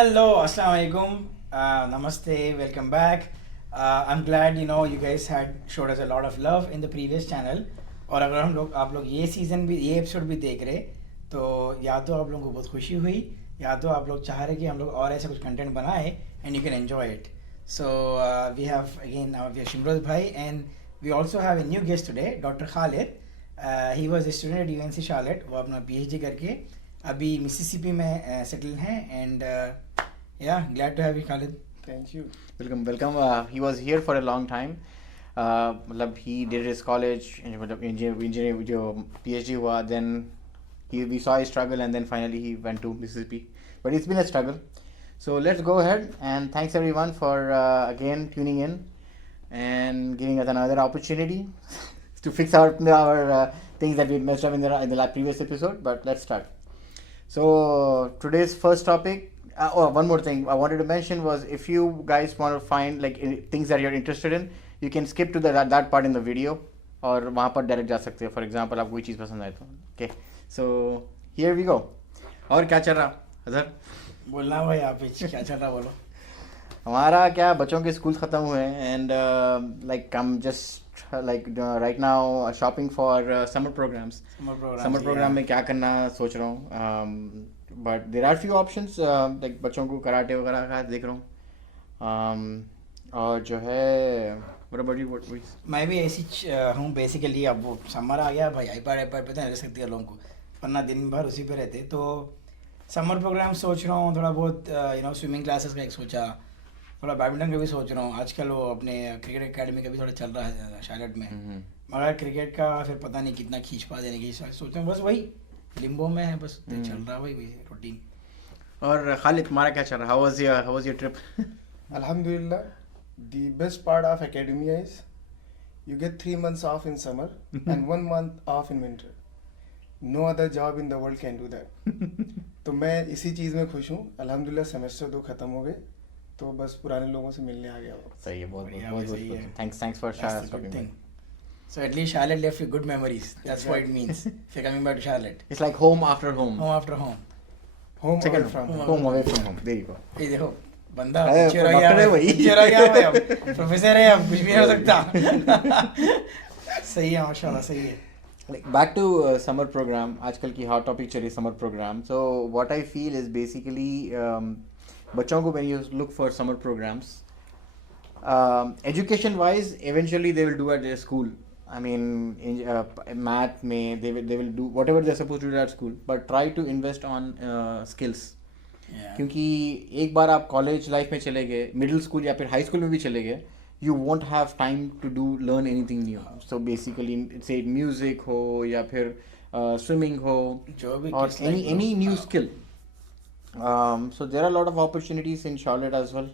Hello, Assalamu alaikum, Namaste, welcome back. I'm glad you guys had showed us a lot of love in the previous channel. और अगर आप लोग ये season भी ये episode भी देख रहे तो या तो आप लोगों को बहुत खुशी हुई या तो आप लोग चाह रहे कि हम लोग और ऐसा कुछ कंटेंट बनाए and you can enjoy it. So we have again Shimroz भाई and we also have a new guest today, doctor Khalid. He was a student at UNC Charlotte. वो अपना पीएचडी करके अभी मिसिसिपी में सेटल हैं and yeah glad to have you Khalid. Thank you. Welcome. He was here for a long time. मतलब he did his college, मतलब engineering जो PhD हुआ, then we saw his struggle and then finally he went to Mississippi. But it's been a struggle. So let's go ahead and thanks everyone for again tuning in and giving us another opportunity to fix our things that we messed up in the previous episode. But let's start. So today's first topic. One more thing I wanted to mention was if you guys want to find like things that you're interested in, you can skip to that part in the video और वहाँ पर direct जा सकते हो. For example आपको कोई चीज़ पसंद आए तो okay. So here we go. और क्या चल रहा अजहर? बोलना भाई आप ही क्या चल रहा बोलो. हमारा क्या बच्चों के स्कूल ख़त्म हुए and like I am just like right now shopping for summer programs. Summer program में क्या करना सोच रहा हूँ. But there are few options like बच्चों को कराटे वगैरह का देख रहा हूँ. और जो है मैं भी ऐसी हूँ बेसिकली. अब वो समर आ गया भाई, आईपैड पे तो नहीं रह सकती है लोगों को, वरना दिन भर उसी पे रहते. तो समर प्रोग्राम सोच रहा हूँ थोड़ा बहुत. स्विमिंग क्लासेस का एक सोचा, थोड़ा बैडमिंटन का भी सोच रहा हूँ. आजकल वो अपने क्रिकेट एकेडमी का भी थोड़ा चल रहा है शार्लेट में, मगर क्रिकेट का फिर पता नहीं कितना खींच पा देने की सोच रहा हूँ. बस वही लिम्बो में है, बस चल रहा है वही रूटीन. और खालिद तुम्हारा क्या चल रहा? How was your trip? Alhamdulillah, the best part of academia is you get 3 months off in summer and 1 month off in winter. No other job in the world can do that. तो मैं इसी चीज़ में खुश हूँ. अल्हम्दुलिल्लाह semester 2 ख़त्म हो गए तो बस पुराने लोगों से मिलने आ गया. सही है, बहुत thanks for thing. So at least Charlotte left you good memories. That's what it means. If you're coming back to Charlotte. It's like home after home. Home after home. Home Second away from home. home away from home. There you go. ये देखो बंदा अरे, lecturer आ doctor है गया वही। lecturer आ गया भाई, अब प्रोफेसर है, अब कुछ भी नहीं हो सकता. सही है माशाल्लाह, सही है. Like back to summer program. आजकल की hot topic चली summer program. So what I feel is basically बच्चों को when you look for summer programs, education wise eventually they will do at their school. I mean in math में they will do whatever they're supposed to do at school, but try to invest on skills. क्योंकि एक बार आप college life में चले गए, middle school या फिर high school में भी चले गए, you won't have time to do learn anything new. So basically से म्यूजिक हो या फिर स्विमिंग हो और any new skill. So there are lot of opportunities in Charlotte as well.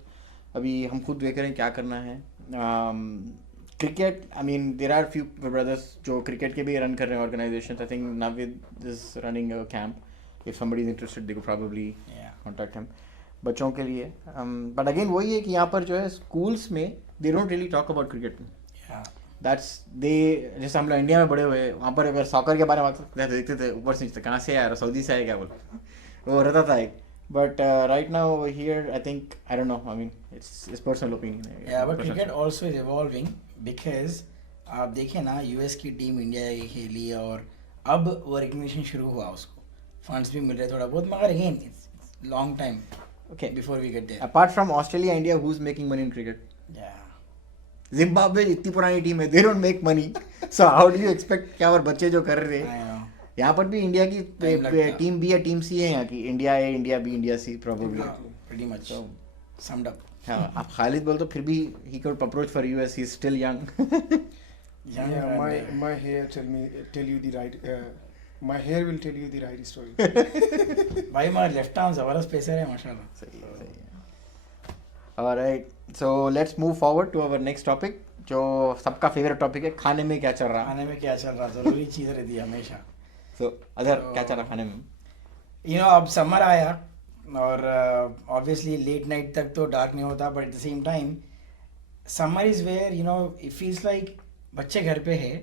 अभी हम खुद देख रहे हैं क्या करना है. Cricket, I mean there are few brothers जो क्रिकेट के भी रन कर रहे हैं organisation. I think Navid is running a camp. If somebody is interested they could probably contact him बच्चों के लिए. बट अगेन वही है कि यहाँ पर जो है स्कूल्स में they don't really talk about cricket. That's दे जैसे हम लोग इंडिया में बड़े हुए, वहाँ पर अगर सॉकर के बारे में देखते थे ऊपर से कहाँ से आया, सऊदी से आया क्या बोल वो रहता था एक. But right now over here, I think, I don't know, I mean, it's personal opinion. Yeah, but cricket also is evolving because आप देखें ना यूएस की टीम इंडिया की खेली और अब वो रिकग्निशन शुरू हुआ, उसको फंड्स भी मिल रहे थोड़ा बहुत, मगर again it's long time Okay. before we get there. Apart from Australia, India, who's making money in cricket? Yeah. Zimbabwe इतनी पुरानी टीम है, they don't make money. So how do you expect क्या और बच्चे जो कर रहे I हैं know. यहाँ पर भी इंडिया की Time लगता. टीम बी या टीम सी है यहाँ की. India A, India B, India C probably. Pretty much So, summed up. हाँ, आप खालिद बोल तो फिर भी he could approach for US. He's still young. Young Yeah, and my hair tell you the right. My hair will tell you the right story. भाई मगर left arm जबरदस्त pacer है माशाल्लाह. सही है. Alright, so let's move forward to our next topic, जो सबका favourite topic है, खाने में क्या चल रहा. खाने में क्या चल रहा, जरूरी चीज़ रहती है हमेशा. So अदर क्या चल रहा खाने में? अब समर आया और ऑब्वियसली लेट नाइट तक तो डार्क नहीं होता, but at the same time summer is where it feels like बच्चे घर पे है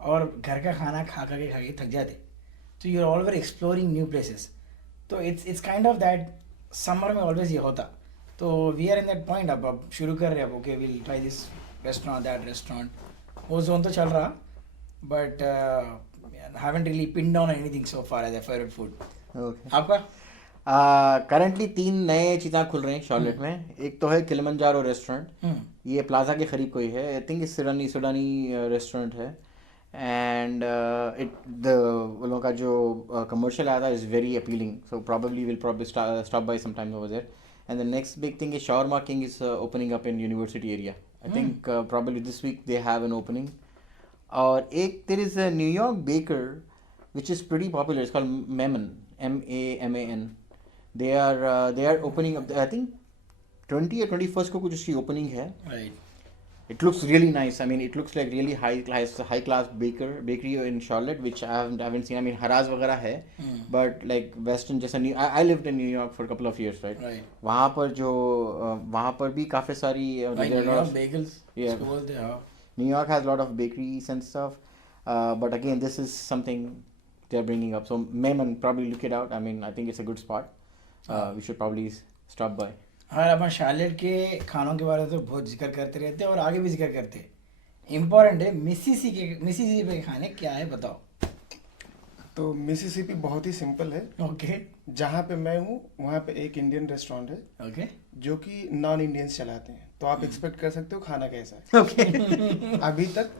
और घर का खाना खा के थक जाते. तो you are always exploring new places. तो it's kind of that summer में ऑलवेज ये होता. तो we are in that point. अब शुरू कर रहे हैं. अब okay will try this restaurant that restaurant. वो जोन तो चल रहा, but haven't really pinned down anything so far as a favorite food. Okay. आपका? करंटली 3 नए चीज़ें खुल रहे हैं शॉर्लेट में. एक तो है किलिमंजारो रेस्टोरेंट. ये प्लाजा के करीब कोई है. आई थिंक सुडानी रेस्टोरेंट है. एंड उन लोगों का जो कमर्शियल आया था is very appealing. So probably will stop by some time over there. And the next big thing is shawarma king is opening up in university area. I think probably this week they have an opening. और एक there is a New York baker which is pretty popular. It's called Maman, MAMAN. They are opening up. I think 20 or 21st को कुछ उसकी opening है. Right. It looks really nice. I mean, it looks like really high class bakery in Charlotte, which I haven't seen. I mean, Haraz वगैरह है, but like Western जैसा I lived in New York for a couple of years, right? Right. वहाँ पर भी काफी सारी Like there are New a lot York of- bagels. Yeah. इसको बोलते हैं. हाँ. New York has a lot of bakeries and stuff, but again, this is something they're bringing up. So Maman, probably look it out. I mean, I think it's a good spot. We should probably stop by. हाँ, अपन Charlotte के खानों के बारे में तो बहुत जिक्र करते रहते हैं और आगे भी जिक्र करते हैं. इम्पोर्टेंट है मिसिसिपी के खाने क्या है बताओ. तो मिसिसिपी बहुत ही सिंपल है. ओके. जहाँ पे मैं हूँ वहाँ पे एक इंडियन रेस्टोरेंट है ओके. जो कि नॉन इंडियंस चलाते हैं. तो आप एक्सपेक्ट कर सकते हो खाना कैसा है. Okay. अभी तक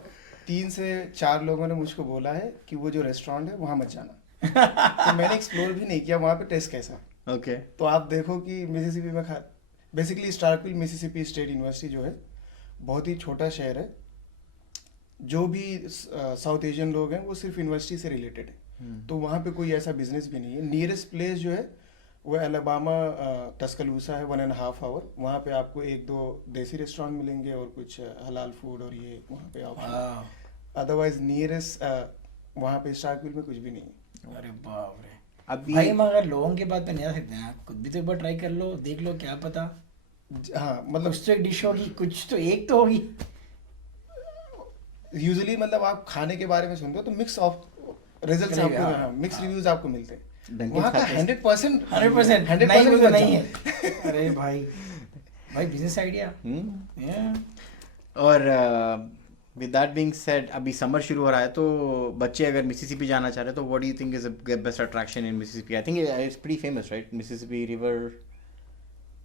3 से 4 लोगों ने मुझको बोला है कि वो जो रेस्टोरेंट है वहाँ मत जाना. तो मैंने एक्सप्लोर भी नहीं किया वहाँ पे टेस्ट कैसा है. Okay. तो आप देखो कि मिसिसिपी में बेसिकली स्टारकविल मिसिसिपी स्टेट यूनिवर्सिटी जो है बहुत ही छोटा शहर है. जो भी साउथ एशियन लोग हैं वो सिर्फ यूनिवर्सिटी से रिलेटेड है. तो वहाँ पे कोई ऐसा बिजनेस भी नहीं है. नियरेस्ट प्लेस जो है वो अलाबामा टस्कलूसा है 1.5 आवर. वहाँ पे आपको 1-2 देसी रेस्टोरेंट मिलेंगे और कुछ हलाल फूड और ये वहाँ पे ऑप्शन. अदरवाइज नियरेस्ट वहाँ पे स्टारकविल में कुछ भी नहीं है. अरे बाप रे. अभी भाई मगर लोगों के बात पे नहीं जा सकते हैं. खुद भी तो एक बार ट्राई कर लो, देख लो, क्या पता हाँ मतलब कुछ तो एक डिश होगी, कुछ तो एक तो होगी. यूजुअली मतलब आप खाने के बारे में सुनते हो तो मिक्स ऑफ रिजल्ट्स नहीं, हाँ, आपको मिक्स रिव्यूज आपको मिलते हैं. डंके वहाँ का खाते हैं. 100% 100% नहीं वो तो नहीं है. अरे भाई बिजनेस आइडिया. और विद दैट बीइंग सेड, अभी समर शुरू हो रहा है तो बच्चे अगर मिसिसिपी जाना चाह रहे हैं तो what do you think is the best attraction in Mississippi? I think it's pretty famous, right? Mississippi river.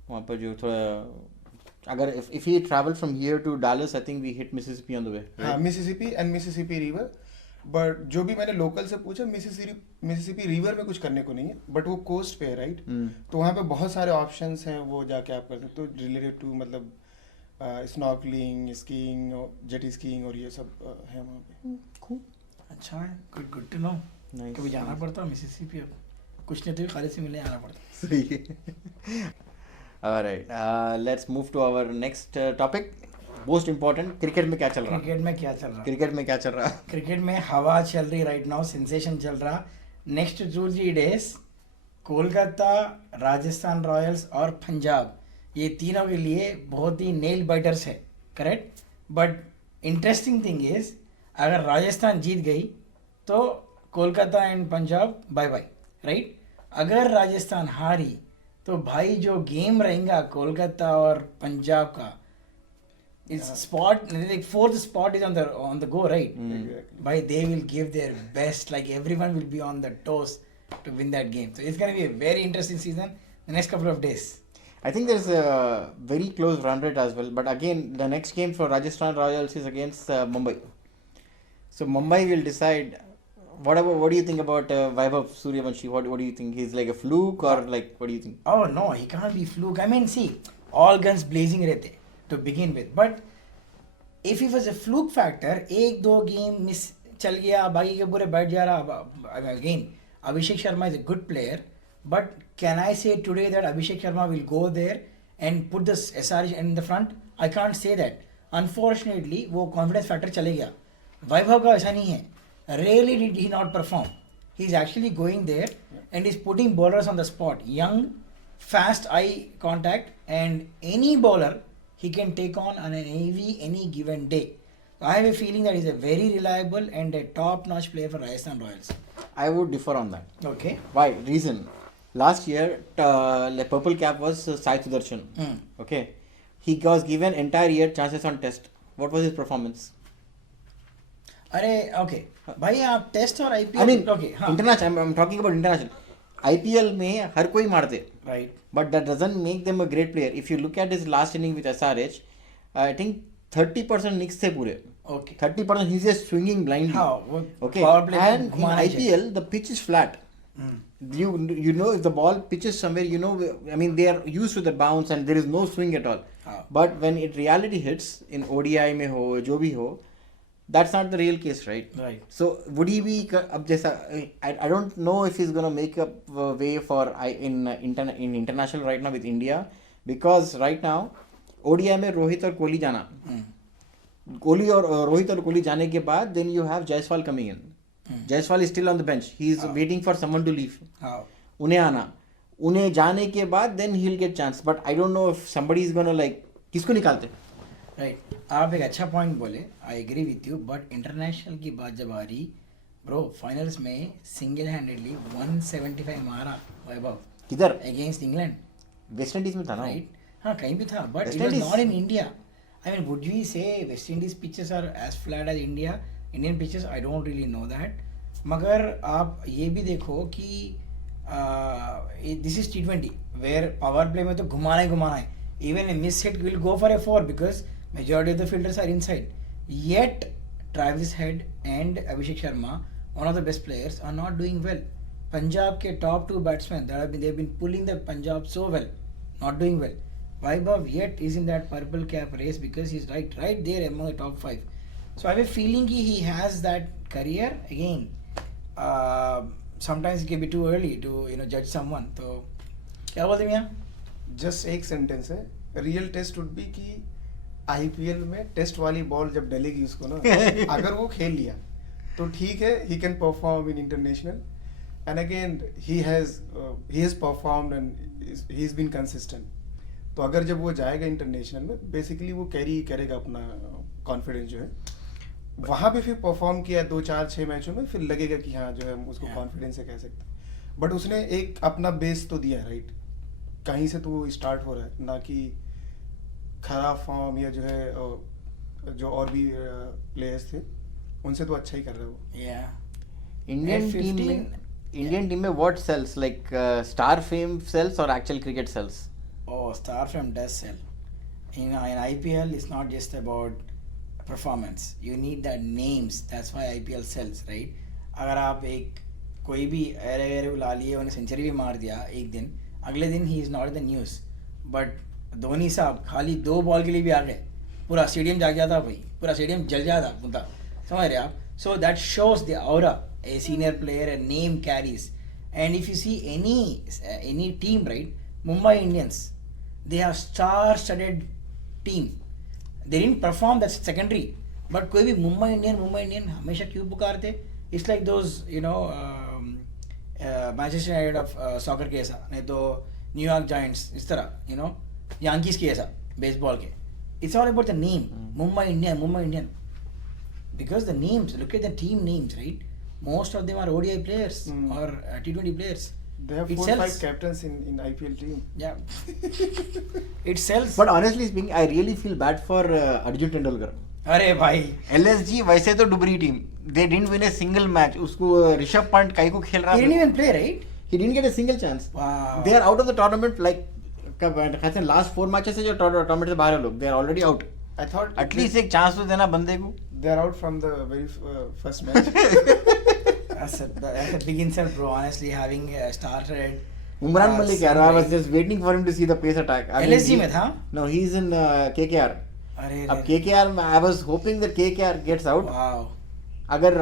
वहाँ पर जो थोड़ा अगर if you travel from here to Dallas, I think we hit Mississippi on the way. हाँ Mississippi and Mississippi river. But जो भी मैंने local से पूछा मिसिसिपी रिवर में कुछ करने को नहीं है. बट वो कोस्ट पे है, राइट? तो वहाँ पे बहुत सारे ऑप्शंस हैं. वो जाके आप कर सकते हो रिलेटेड टू मतलब स्नॉर्कलिंग, स्कीइंग, जेटी स्कीइंग और ये सब है वहाँ पे. अच्छा है. Good to know. Nice. कभी जाना पड़ता मिसिसिपी. अब कुछ नहीं तो खाली से मिलने आना पड़ता. सही है. Alright, let's move to our next topic. Most important, cricket में क्या चल रहा है? क्रिकेट में क्या चल रहा है? क्रिकेट में हवा चल रही राइट नाउ. सेंसेशन चल रहा. Next 2-3 days Kolkata, Rajasthan royals और पंजाब, ये तीनों के लिए बहुत ही नेल बाइटर्स है. Correct. But interesting thing is अगर राजस्थान जीत गई तो Kolkata and Punjab bye bye, right? अगर राजस्थान हारी तो भाई जो गेम रहेगा कोलकाता और पंजाब का, इस spot like 4th spot is on the go, right? Exactly. By they will give their best, like everyone will be on the toes to win that game. So it's going to be a very interesting season the next couple of days. I think there's a very close run rate as well. But again, the next game for Rajasthan Royals is against Mumbai. So Mumbai will decide. What do you think about Vaibhav Suryavanshi? What do you think? He's like a fluke or like what do you think? Oh no, he can't be fluke. I mean, see, all guns blazing रहते to begin with. But if it was a fluke factor, 1-2 game miss चल गया, बाकी के पूरे बैठ जा रहा. Again, Abhishek Sharma is a good player. But can I say today that Abhishek Sharma will go there and put the SRH in the front? I can't say that. Unfortunately, वो confidence factor चले गया. Vaibhav का ऐसा नहीं है. Rarely did he not perform. He's actually going there and is putting bowlers on the spot. Young, fast eye contact, and any bowler he can take on any given day. So I have a feeling that he's a very reliable and a top-notch player for Rajasthan Royals. I would differ on that. Okay. Why? Reason. Last year, the purple cap was Sai Sudarshan. Hmm. Okay, he was given entire year chances on test. What was his performance? अरे okay भाई आप test और IPL I mean, okay हाँ international. I'm talking about international. IPL में हर कोई मारते, right but that doesn't make them a great player. If you look at his last inning with SRH, I think 30% nicks थे पूरे. Okay 30% he's just swinging blindly. हाँ वो Okay, power play and in घुमाना ही चाहिए। IPL the pitch is flat. Hmm. You know if the ball pitches somewhere, you know, I mean they are used to the bounce and there is no swing at all. हाँ But when it reality hits in ODI में हो जो भी हो, that's not the real case, right? Right So would he be अब जैसा I don't know if he's gonna make a way for in international right now with India, because right now ODI में रोहित और कोहली जाना, कोहली और रोहित और कोहली जाने के बाद then you have Jaiswal coming in. Jaiswal is still on the bench. He is waiting for someone to leave. हाँ उन्हें आना, उन्हें जाने के बाद then he'll get chance. But I don't know if somebody is gonna like किसको निकालते? Right आप एक अच्छा पॉइंट बोले I agree with you but international की बात जब आ रही ब्रो फाइनल्स में सिंगल हैंडेडली 175 मारा वैभव किधर? अगेंस्ट इंग्लैंड वेस्ट इंडीज में था ना? राइट हाँ कहीं भी था but West it was Indies. Not in India I mean would we say West Indies pitches are as flat as India Indian pitches I don't really know that मगर आप ये भी देखो कि this is T20 where power play में तो घुमाना ही घुमाना है even a miss hit will go for a 4 because majority of the fielders are inside. Yet Travis Head and Abhishek Sharma, one of the best players, are not doing well. Punjab के top 2 batsmen that they've been pulling the Punjab so well, not doing well. Vaibhav yet is in that purple cap race because he's right there among the top 5. So I have a feeling he has that career again. Sometimes it can be too early to judge someone. तो क्या बोलते हैं मियाँ? Just एक sentence है, real test would be कि IPL में test वाली बॉल जब डलेगी उसको ना अगर वो खेल लिया तो ठीक है, he can perform in international and again he has performed and he has been consistent. तो अगर जब वो जाएगा इंटरनेशनल में बेसिकली वो कैरी करेगा अपना कॉन्फिडेंस जो है. वहाँ पे फिर परफॉर्म किया 2-4-6 मैचों में, फिर लगेगा कि हाँ जो है हम उसको कॉन्फिडेंस से कह सकते हैं. बट उसने एक अपना बेस तो दिया, राइट? कहीं से तो वो स्टार्ट हो रहा है, ना कि खराब फॉर्म या जो है जो और भी प्लेयर्स थे उनसे तो अच्छा ही कर रहा है वो. Yeah. Indian At team 15, में Indian team में what sells, like star fame sells or actual cricket sells? Oh, star fame does sell. In IPL, it's not just about performance. You need that names. That's why IPL sells, right? अगर आप एक कोई भी अरे बुला लिए उन्हें century भी मार दिया एक दिन, अगले दिन he is not in the news. But Dhoni साहब खाली 2 बॉल के लिए भी आ गए, पूरा स्टेडियम जाग जाता भाई, पूरा स्टेडियम जल जाता पूरा, समझ रहे आप? So that shows the aura a senior player, a name carries. And if you see any team, right, Mumbai Indians, they have star-studded team. They didn't perform, that's secondary. But कोई भी Mumbai Indian हमेशा क्यों पुकारते? It's like those Manchester United of soccer के ऐसा, नहीं तो New York Giants इस तरह, Yankees के ऐसा baseball के. It's all about the name. Mumbai Indian. Because the names, look at the team names, right? Most of them are ODI players or T20 players. They have It 4 or 5 sells. captains in IPL team. Yeah. It sells. But honestly speaking, I really feel bad for Arjun Tendulkar. अरे भाई LSG वैसे तो Dhubri team, they didn't win a single match. उसको ऋषभ पंत काई को खेल रहा he didn't even play, right? He didn't get a single chance. Wow. They are out of the tournament, like कहते हैं last 4 matches से जो tournament से बाहर है लोग, they are already out. I thought At least एक chance तो देना बंदे को. they are out from the very first match. That's a big insult, bro. Honestly, having started. Umran Malik, I was just waiting for him to see the pace attack. I mean, LSG में था? No, he's in KKR. अरे अब KKR में I was hoping that KKR gets out. Wow. अगर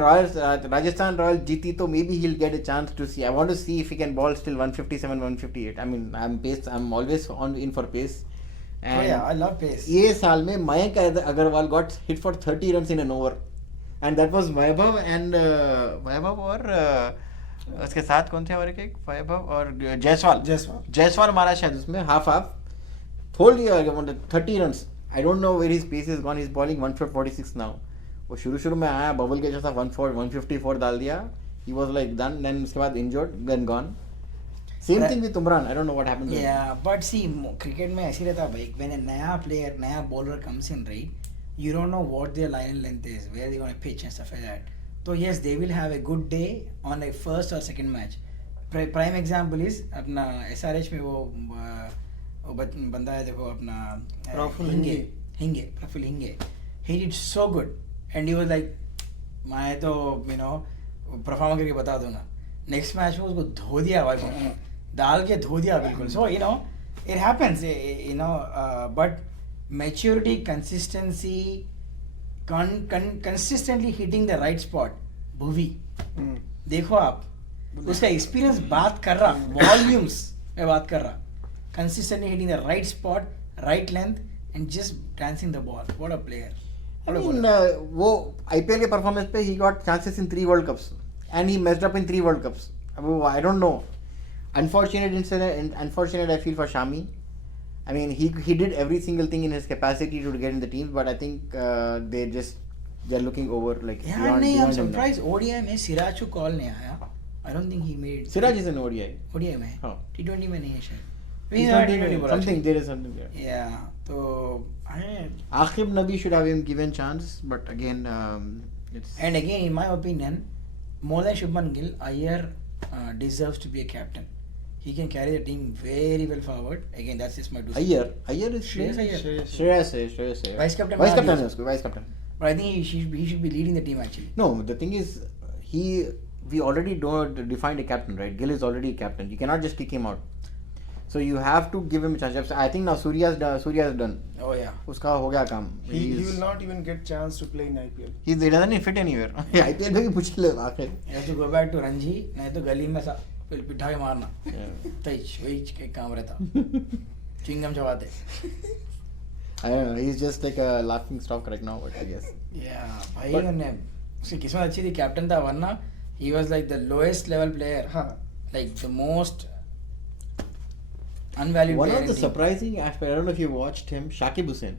Rajasthan Royals जीती तो maybe he'll get a chance to see. I want to see if he can ball still 157, 158. I mean, I'm always in for pace. And Oh yeah, I love pace. ये साल में Mayank Agarwal got hit for 30 runs in an over, and that was Vaibhav and Vaibhav और उसके साथ कौन थे और एक वैभव और जायसवाल मारा शायद उसमें हाफ थोड़ दिया 30 runs. I don't know where his pace is gone. He's bowling 146 now. वो शुरू में आया बबल के जैसा 154 डाल दिया. He was like done. Then उसके बाद injured, then gone. Same thing with Umran. I don't know what happened to him. Yeah, but see, cricket में ऐसी रहता है भाई. When a नया player, नया bowler comes in, right? You don't know what their line and length is, where they want to pitch and stuff like that. So yes, they will have a good day on a first or second match. Prime example is अपना SRH में वो बंदा है देखो अपना Praful Praful Hinge. He did so good, and he was like, मैं तो perform करके बता दूंगा. नेक्स्ट मैच में उसको धो दिया भाई को, डाल के धो दिया बिल्कुल. सो it happens, but maturity, consistency, consistently hitting the right spot. Bhuvi देखो आप, उसका एक्सपीरियंस बात कर रहा, वॉल्यूम्स में बात कर रहा, consistently hitting the right spot, right length and just dancing the ball. What a player. I mean, वो IPL के performance पे he got chances in 3 World Cups and he messed up in 3 World Cups. I don't know. Unfortunate incident. Unfortunate I feel for Shami. I mean, he did every single thing in his capacity to get in the team, but I think they're looking over like. Yeah, beyond I'm him now. surprised. ODI में सिराज को call नहीं आया. I don't think he made. Siraj is an ODI. ODI में. हाँ. T20 में नहीं है शायद. T20 बोला something there is something there. Yeah. तो Aqib Nabi should have been given chance, but again, it's. And again, in my opinion, more than Shubman Gill, Iyer deserves to be a captain. He can carry the team very well forward. Again, that's just my two cents. Iyer is Shreyas Iyer. Shreyas Iyer. Vice captain. Vice captain है उसको, vice captain. But I think he should be leading the team actually. No, the thing is, we already defined a captain, right? Gill is already a captain. You cannot just kick him out. So you have to give him a chance. I think now Surya is done. Oh yeah. उसका हो गया काम. He will not even get chance to play in IPL. He doesn't fit anywhere. IPL में भी मुश्किल है आखिर. You have to go back to Ranji, नहीं तो गली में पिठा के मारना. तेज वही एक काम रहता. चिंगम चबाते. I don't know. He's just like a laughing stock right now, but I guess. Yeah, भाई उन्हें उसकी किस्मत अच्छी थी, कैप्टन था, वरना he was like the lowest level player. हाँ. Like the most unvalued One player of the in team. surprising aspect, I don't know if you watched him, Shakib Hussain.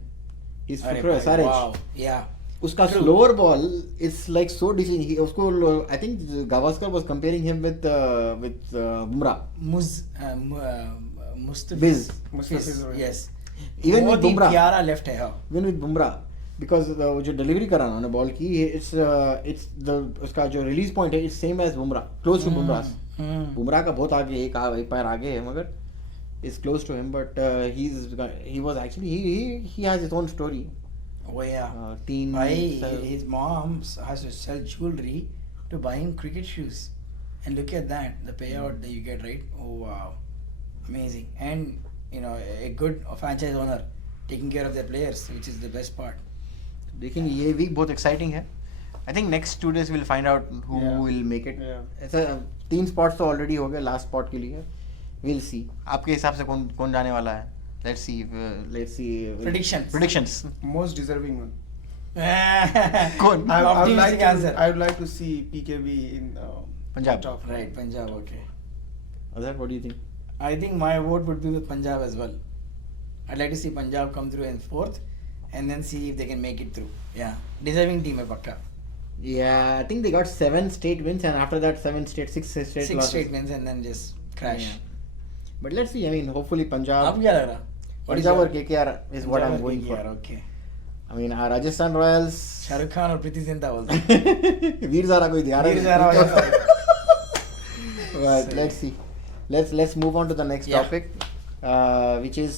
He's अरे from भाई, SRH. wow, yeah. उसका True. slower ball is like so decent. उसको I think Gavaskar was comparing him with Bumrah. Mustafiz. Mustafiz, right. Yes. Even with बहुत ही Bumrah. प्यारा left है. हाँ. Even with Bumrah, because जो delivery करा ना ball की, it's the उसका जो release point है, it's same as Bumrah, close to Bumrah's. Bumrah का बहुत आगे एक पैर आगे है, मगर is close to him, but he was actually he has his own story. Oh yeah. Teen. His mom has to sell jewelry to buy him cricket shoes, and look at that, the payout that you get, right? Oh wow, amazing. And a good franchise owner taking care of their players, which is the best part. देखेंगे ये week बहुत exciting है. I think next 2 days we'll find out who will make it. Yeah. ऐसा 3 spots तो already हो गए, last spot के लिए. We'll see. आपके हिसाब से कौन जाने वाला है? Let's see. Predictions. Most deserving one. कौन? Optimistic answer. I would like to see PKB in Punjab. top. Right, Punjab. Okay. Azhar, what do you think? I think my vote would be with Punjab as well. I'd like to see Punjab come through in 4th, and then see if they can make it through. Yeah, deserving team है पक्का. Yeah, I think they got 7 straight wins, and after that 6 straight Six losses. straight wins and then just crash. Yeah. But let's see. I mean, hopefully Punjab. आप क्या लग रहा? Punjab or KKR is what I'm going for. Okay. I mean, Rajasthan Royals. Shahrukh Khan और प्रीति जिंटा बोलते हैं. वीर ज़ारा कोई ध्यान वीर ज़ारा हो जाता है. But let's see. Let's move on to the next Yeah. topic, which is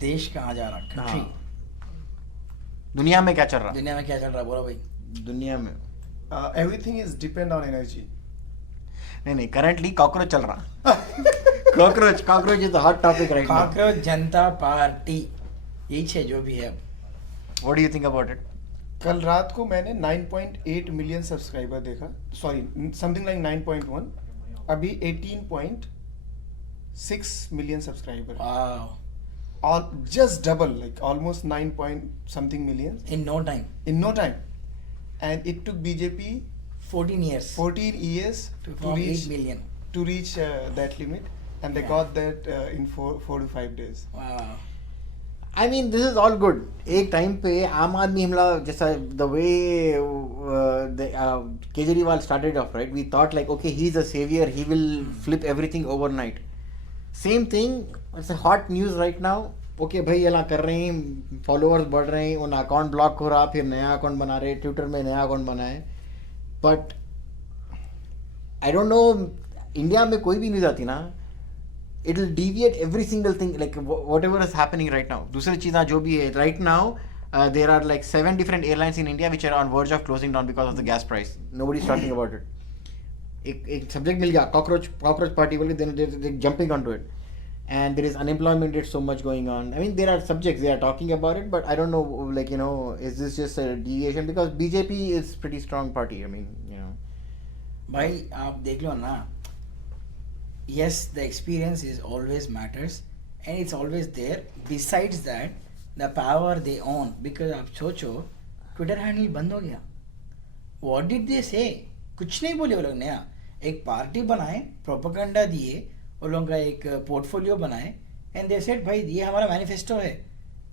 देश कहाँ जा रहा? Country. दुनिया में क्या चल रहा? दुनिया में क्या चल रहा? बोलो भाई. दुनिया में Everything is depend on energy. नहीं currently कॉकरोच चल रहा. Cockroach is the hot topic right now. Congress Janata party यही है जो भी है. What do you think about it? कल रात को मैंने 9.8 मिलियन सब्सक्राइबर देखा, सॉरी समथिंग लाइक 9.1, अभी 18.6 million subscriber. Wow. All just double, like almost 9 point something million In no time. in no time, and it took BJP 14 years. 14 years To to form reach 8 million. that limit, and they Yeah. got that in 4 to 5 days. Wow. I mean, this is all good. एक time पे आम आदमी हमला जैसा the way Kejriwal started off, right? We thought like, okay, he's a savior. He will flip everything overnight. Same thing. It's a hot news right now. Okay, भाई ये ला कर रहे हैं, followers बढ़ रहे हैं, उन अकाउंट ब्लॉक हो रहा, फिर नया अकाउंट बना रहे, ट्विटर में नया अकाउंट बना है. But I don't know, India में कोई भी न्यूज़ आती ना, it will deviate every single thing, like whatever is happening right now. दूसरी चीज़ जो भी है right now, there are like 7 different airlines in India which are on verge of closing down because of the gas price. Nobody's talking about it. एक subject मिल गया, cockroach party बोली, then they're jumping onto it. And there is unemployment, it's so much going on. I mean, there are subjects they are talking about it, but I don't know, like, you know, is this just a deviation? Because BJP is pretty strong party. I mean, you know. भाई आप देख लो ना, yes, the experience is always matters and it's always there. Besides that, the power they own, because आप सोचो Twitter handle बंद हो गया. What did they say? कुछ नहीं बोले वो लोग. नया एक पार्टी बनाए, प्रोपेगेंडा दिए, वो लोगों का एक पोर्टफोलियो बनाए, एंड दे सेड भाई ये हमारा मैनिफेस्टो है,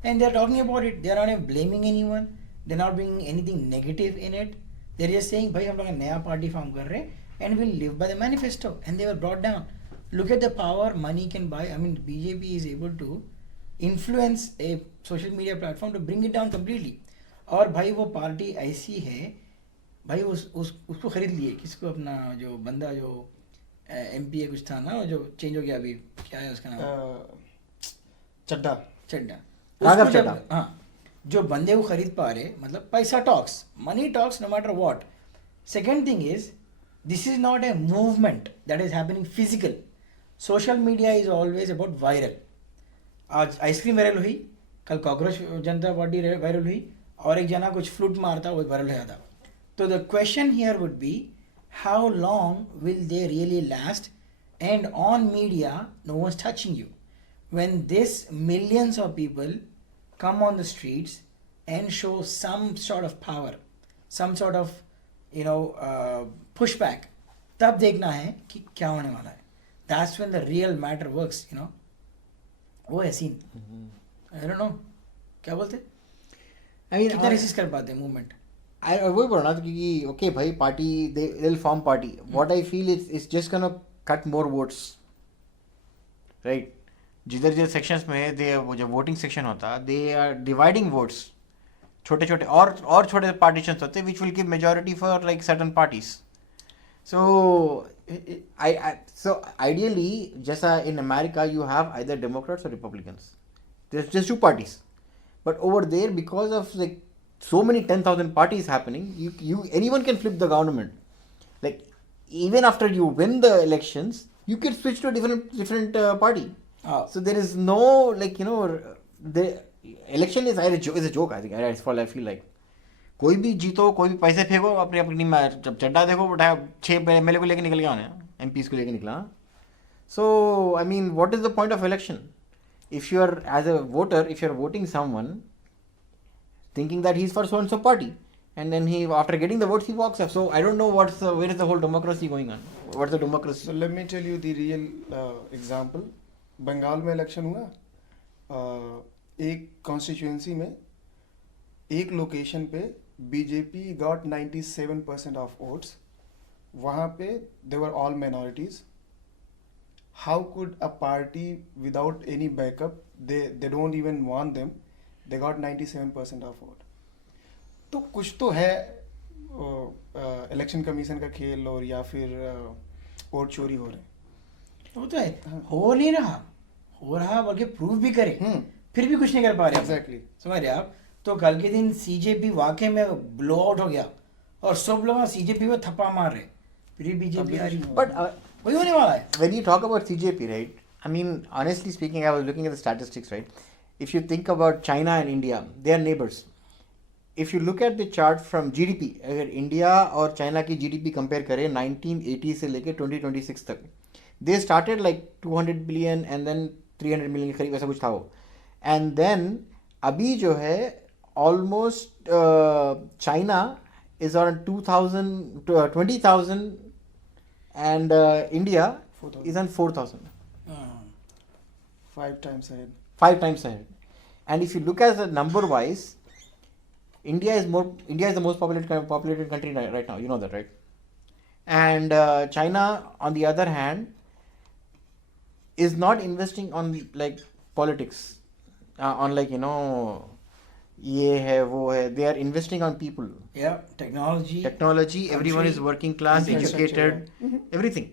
and they are talking about it. They are not blaming anyone, they are not bringing anything negative in it. They are just saying भाई हम लोग नया पार्टी फॉर्म कर रहे हैं and will live by the manifesto, and they were brought down. Look at the power money can buy. I mean, BJP is able to influence a social media platform to bring it down completely. और भाई वो party ऐसी है भाई, उसको खरीद लिए. किसको? अपना जो बंदा जो MP कुछ था ना, जो चेंज हो गया अभी, क्या है उसका नाम? चड्डा. उसको जब, हाँ, जो बंदे को खरीद पा रहे, मतलब पैसा talks, money talks no matter what. Second thing is, this is not a movement that is happening physical. Social media is always about viral. आज आइसक्रीम वायरल हुई, कल कॉकरोच जनता पार्टी वायरल हुई, और एक जना कुछ फ्लूट मारता वो वायरल हो जाता. तो the question here would be, how long will they really last? And on media no one is touching you. When this millions of people come on the streets and show some sort of power, some sort of, you know, pushback, तब देखना है कि क्या होने वाला है. That's when the real matter works, you know. वो है सीन. I don't know, क्या बोलते? I mean, कितना रेसिस्ट कर पाते हैं मूवमेंट? वही बोल रहा था कि ओके भाई, party they will form party. What I feel it's just gonna cut more votes, right? जिधर जिधर सेक्शंस में दे, वो जो वोटिंग सेक्शन होता, दे आर डिवाइडिंग वोट्स छोटे छोटे और छोटे पार्टीशंस होते, which will give majority for like certain parties. So ideally जैसा in America you have either Democrats और Republicans, there's just two parties. But over there, because of like so many 10,000 parties happening, anyone can flip the government. Like even after you win the elections, you can switch to a different party. So there is no, like, you know, the election is a joke. I think that's what I feel like. कोई भी जीतो, कोई भी पैसे फेंको, अपनी अपनी जब चड्डा देखो, उठाया 6 MLA को लेके निकल गया उन्हें, MPs को लेके निकला. So I mean, what is the point of election? If you are, as a voter, if you are voting someone thinking that he's for so and so party, and then he, after getting the votes, he walks off. So I don't know where is the whole democracy going on? What's the democracy? So let me tell you the real example. Bengal में election हुआ, एक constituency में एक location पे BJP got 97% of votes. वहाँ पे they were all minorities. How could a party without any backup, they don't even want them, they got 97% of vote? तो कुछ तो है इलेक्शन कमीशन का खेल, और या फिर वोट चोरी हो रहे हैं. वो तो है, हो नहीं रहा, हो रहा बल्कि प्रूव भी करे, फिर भी कुछ नहीं कर पा रहे. एग्जैक्टली, समझ रहे आप? तो कल के दिन सीजेपी वाकई में ब्लो आउट हो गया और सब लोग सीजेपी में थप्पा मार रहे, फिर बीजेपी आ रही. But वही होने वाला है. when you talk about CJP, right? I mean, honestly speaking, I was looking at the statistics, right? If you think about China and India, they are neighbors. If you look at the chart from GDP, अगर India और China की GDP compare करें 1980 से लेके 2026 तक, they started like 200 billion and then 300 million के करीब, ऐसा कुछ था वो. And then अभी जो है almost China is on 20,000 and India 4,000. is on 4,000. 5 times ahead. 5 times ahead. And if you look at the number wise, India is the most populated country right now. You know that, right? And China, on the other hand, is not investing on like politics, on like ये है वो है. They are investing on people. Yeah, technology. Everyone is working class, infrastructure, educated, everything.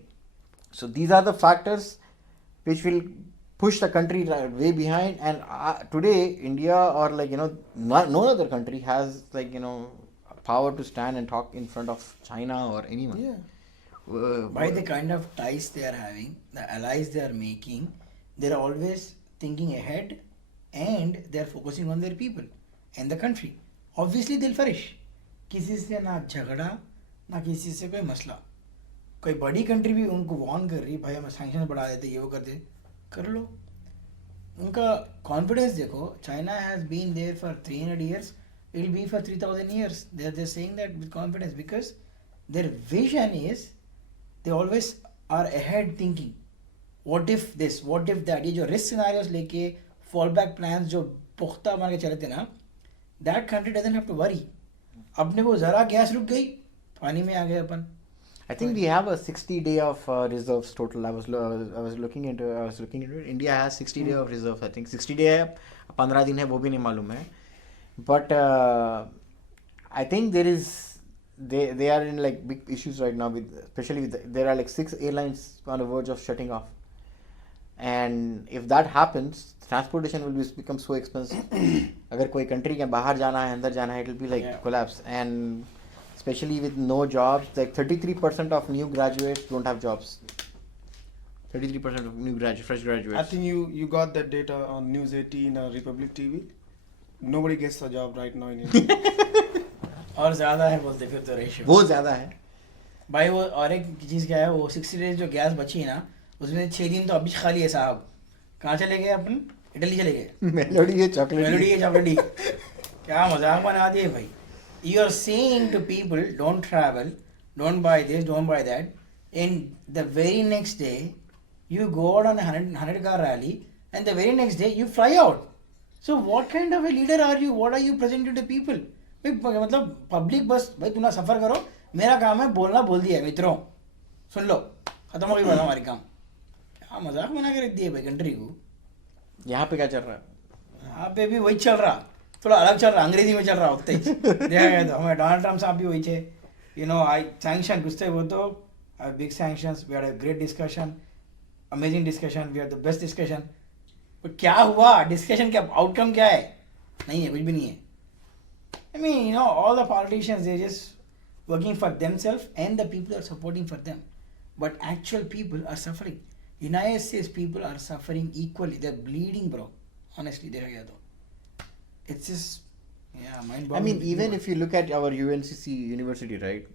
So these are the factors which will push the country way behind. And today, India or no other country has power to stand and talk in front of China or anyone. Yeah. By the kind of ties they are having, the allies they are making, they are always thinking ahead and they are focusing on their people and the country. Obviously, they'll flourish. किसी से ना झगड़ा ना किसी से कोई मसला. कोई बड़ी कंट्री भी उनको वार्न कर रही भाई हम सैंक्शन बढ़ा देते ये वो कर दे कर लो. उनका कॉन्फिडेंस देखो. China has been there for 300 years. It will be for 3000 years. They're saying that with confidence because their vision is they always are ahead thinking. What if this? What if that? ये जो risk scenarios लेके fallback plans जो पुख्ता बना के चले थे ना, that country doesn't have to worry. अपने को जरा गैस रुक गई पानी में आ गए अपन. I think we have a 60-day of reserves total. I was looking into it. India has 60 day of reserves. I think 60 day है, 15 दिन है वो भी नहीं मालूम है. But I think they are in like big issues right now especially there are like 6 airlines on the verge of shutting off. And if that happens, transportation will become so expensive. अगर कोई country के बाहर जाना है अंदर जाना है, it will be like collapse. And especially with no jobs, like 33% of new graduates don't have jobs. 33% of new fresh graduates. I think you got that data on News 18 or Republic TV. Nobody gets a job right now in India. और ज़्यादा है बोलते फिर तो ratio. वो ज़्यादा है. भाई वो और एक चीज़ क्या है वो 60 days जो गैस बची है ना उसमें 6 दिन तो अभी खाली है साहब. कहाँ चले गए अपन? इटली चले गए. मेलोडी है चॉकलेट. क्या मजाक बना दिए भाई. You are saying to people don't travel, don't buy this, don't buy that. And the very next day you go out on a 100 car rally and the very next day you fly out. So what kind of a leader are you? What are you presenting to people? मतलब public बस भाई तुम ना सफ़र करो, मेरा काम है बोलना बोल दिया मित्रों सुन लो खत्म हो गई बात हमारी काम. क्या मजाक बना के रख दिए भाई कंट्री को. यहाँ पे क्या चल रहा है? यहाँ पे भी वही चल रहा, थोड़ा अलग चल रहा, अंग्रेजी में चल रहा होते ही देखा गया. तो हमें डोनाल्ड ट्रम्प साहब भी वही थे. आई सैंक्शन कुछ थे वो तो big sanctions. We had a great discussion, amazing discussion, we had the best discussion. पर क्या हुआ डिस्कशन? क्या आउटकम क्या है? नहीं है, कुछ भी नहीं है. I mean, all the politicians, they're just working for themselves and the people are supporting for them. But actual people are suffering. United States people are suffering equally. They're bleeding, bro. Honestly, it's just, mind-boggling. I mean, even if you look at our UNCC university, right?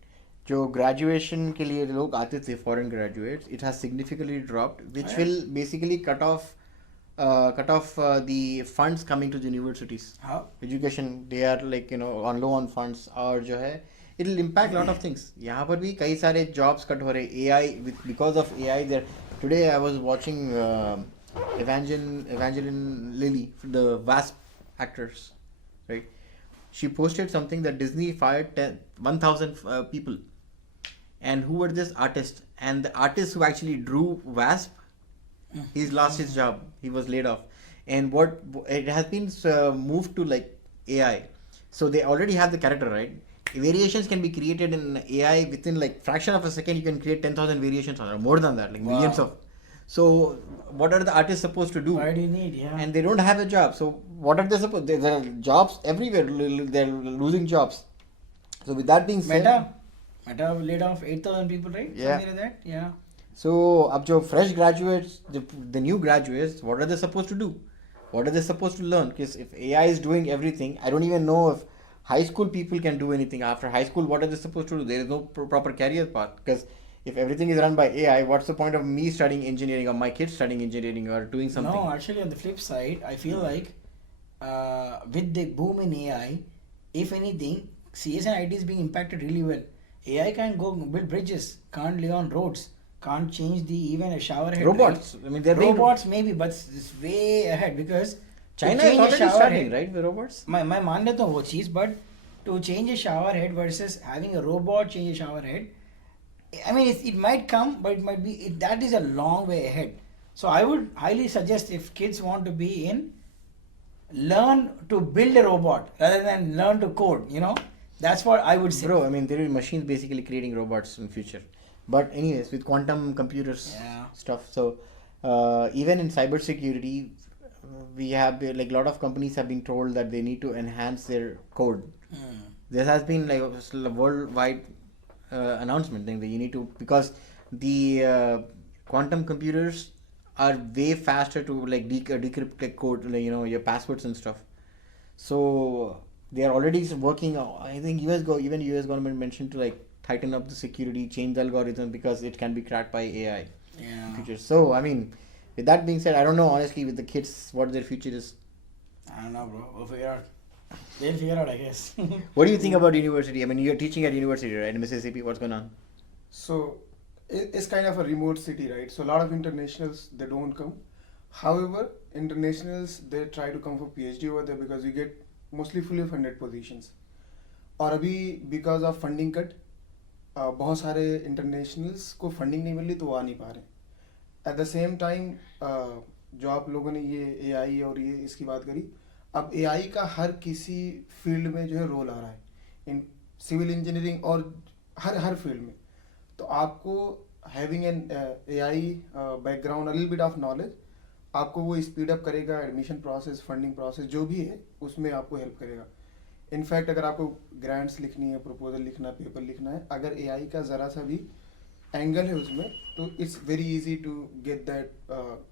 जो graduation के लिए लोग आते थे foreign graduates, it has significantly dropped, which will basically cut off the funds coming to the universities. How? Education, they are like on low on funds. और जो है it will impact lot of things. यहाँ पर भी कई सारे jobs cut हो रहे. AI because of AI there. Today I was watching Evangeline Lilly, the Wasp actors, right? She posted something that Disney fired 1,000 people. And who were this artists? And the artist who actually drew Wasp, he's lost his job. He was laid off. And what it has been moved to like AI. So they already have the character, right? Variations can be created in AI within like fraction of a second. You can create 10,000 variations or more than that, like millions of. So what are the artists supposed to do? Why do you need? Yeah. And they don't have a job. So what are they supposed? There are jobs everywhere. They're losing jobs. So with that being said, Meta laid off 8,000 people, right? Yeah. Something like that. Yeah. So अब जो fresh graduates, the new graduates, what are they supposed to do? What are they supposed to learn? Because if AI is doing everything, I don't even know if high school people can do anything. After high school, what are they supposed to do? There is no proper career path. Because if everything is run by AI, what's the point of me studying engineering or my kids studying engineering or doing something? No, actually on the flip side, I feel like with the boom in AI, if anything, CS and IT is being impacted really well. AI can't go build bridges, can't lay on roads, can't change even a shower head. Robots. Right? I mean, they're robots maybe, but it's way ahead because China is change a already shower starting, head, right, with robots? मैं मान लेता हूँ वो चीज़, but to change a shower head versus having a robot change a shower head, I mean it might come, but it might be that is a long way ahead. So I would highly suggest if kids want to be in, learn to build a robot rather than learn to code. You know, that's what I would say. Bro, I mean, there are machines basically creating robots in future. But anyways, with quantum computers Yeah. stuff, so even in cybersecurity, we have like a lot of companies have been told that they need to enhance their code. Mm. There has been like a worldwide announcement saying that you need to, because the quantum computers are way faster to like decrypt like code, like, you know, your passwords and stuff. So they are already working. I think even US government mentioned to like tighten up the security, change the algorithm because it can be cracked by AI Yeah. in future. So I mean, with that being said, I don't know honestly with the kids what their future is. I don't know, bro. We'll figure out. They'll figure out, I guess. What do you think about university? I mean, you're teaching at university, right, in Mississippi. What's going on? So it's kind of a remote city, right? So a lot of internationals, they don't come. However, internationals, they try to come for PhD over there because you get mostly fully funded positions. और अभी because of funding cut बहुत सारे internationals को funding नहीं मिल रही तो वो आ नहीं पा रहे. एट द सेम टाइम जो आप लोगों ने ये एआई और ये इसकी बात करी, अब एआई का हर किसी फील्ड में जो है रोल आ रहा है, इन सिविल इंजीनियरिंग और हर फील्ड में. तो आपको having an AI background, a little bit of knowledge, आपको वो स्पीड अप करेगा. एडमिशन प्रोसेस, फंडिंग प्रोसेस जो भी है उसमें आपको हेल्प करेगा. इनफैक्ट अगर आपको ग्रांट्स लिखनी है, प्रपोजल लिखना है, पेपर लिखना है, अगर एआई का ज़रा सा भी एंगल है उसमें, तो it's very easy to get that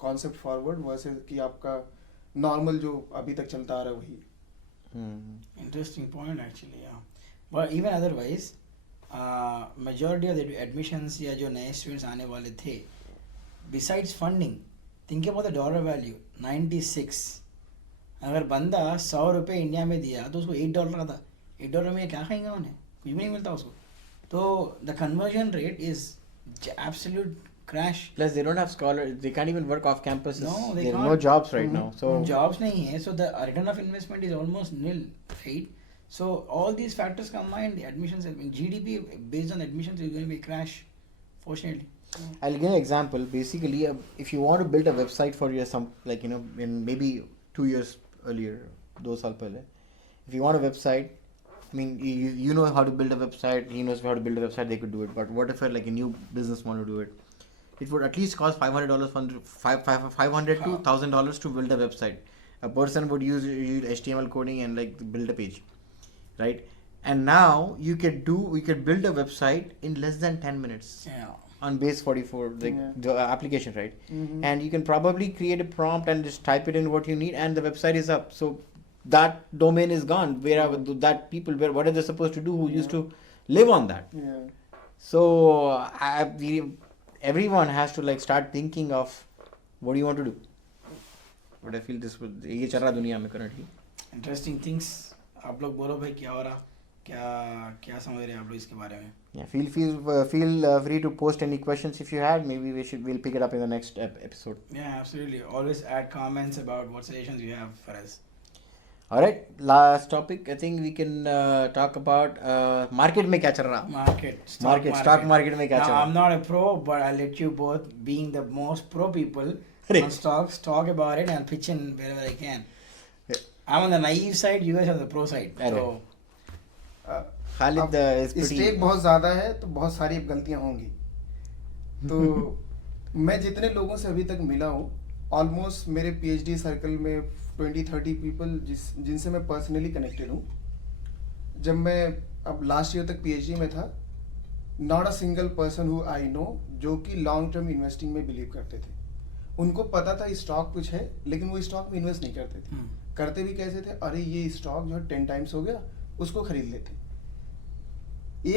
concept forward versus कि आपका नॉर्मल जो अभी तक चलता आ रहा है वही. Interesting point, actually, yeah. But even otherwise, majority of the admissions या जो नए students आने वाले थे, besides funding, think about the dollar value, 96. अगर बंदा 100 रुपये इंडिया में दिया तो उसको $8 का था. $8 में क्या खाएंगे उन्हें? कुछ भी नहीं मिलता उसको. तो the conversion rate is absolute crash. Plus, they don't have scholars. They can't even work off campus. No, they there are can't. no jobs right now. So Jobs नहीं है, so the return of investment is almost nil, right? So all these factors combined, the admissions, GDP based on admissions is going to be a crash, fortunately. I'll give you an example. Basically, if you want to build a website for your like, you know, in maybe 2 years earlier, 2 साल पहले, if you want a website, I mean, you know how to build a website. He knows how to build a website. They could do it. But what if like a new business want to do it? It would at least cost $500 $500 to $1,000 to build a website. A person would use HTML coding and like build a page, right? And now you could build a website in less than 10 minutes. Yeah. On base 44, like Yeah. the application, right? Mhm. And you can probably create a prompt and just type it in what you need, and the website is up. So that domain is gone. Where are that people? What are they supposed to do? Who used to live on that? Yeah. So everyone has to like start thinking of what do you want to do. But I feel this would ये चल रहा दुनिया में currently. Interesting things. आप लोग बोलो भाई क्या हो रहा, क्या समझ रहे हैं आप लोग इसके बारे में? Yeah, feel free to post any questions if you had. Maybe we'll pick it up in the next episode. Yeah, absolutely. Always add comments about what suggestions you have for us. All right, last topic. I think we can talk about market में क्या चल रहा? Stock market में क्या चल Now, रहा? I'm not a pro, but I'll let you both, being the most pro people Right. on stocks, talk about it and pitch in wherever I can. Yeah. I'm on the naive side, you guys are the pro side. Right. So, Khalid is pretty. Stake बहुत ज़्यादा है तो बहुत सारी गलतियाँ होंगी. तो मैं जितने लोगों से अभी तक मिला हूँ, ऑलमोस्ट मेरे पीएचडी सर्कल में 20-30 पीपल जिनसे मैं पर्सनली कनेक्टेड हूँ. जब मैं अब लास्ट ईयर तक पीएचडी में था, not a single person who I know जो कि लॉन्ग टर्म इन्वेस्टिंग में बिलीव करते थे. उनको पता था स्टॉक कुछ है, लेकिन वो स्टॉक में इन्वेस्ट नहीं करते थे. करते भी कैसे थे? अरे ये स्टॉक जो है 10 टाइम्स हो गया, उसको खरीद लेते.